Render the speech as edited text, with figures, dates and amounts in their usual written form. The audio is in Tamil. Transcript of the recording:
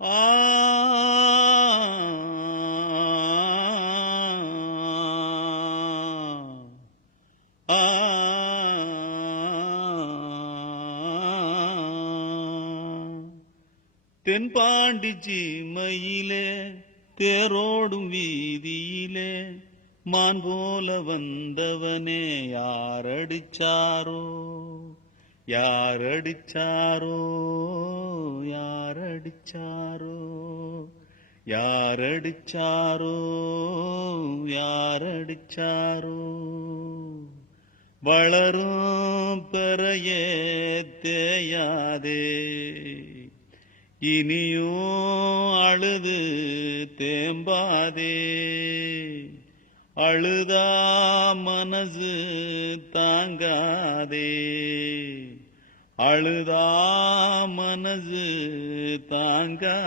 ஆ ஆ தென்பாண்டி சீமையிலே தேரோடும் வீதியிலே மான் போல வந்தவனே யாரடிச்சாரோ யாரடிச்சாரோ யாரடிச்சாரோ யாரடிச்சாரோ யாரடிச்சாரோ வளரும் பெறையே தேயாதே இனியும் அழுது தேம்பாதே அழுதா மனசு தாங்காதே அழுதா மனசு தாங்கா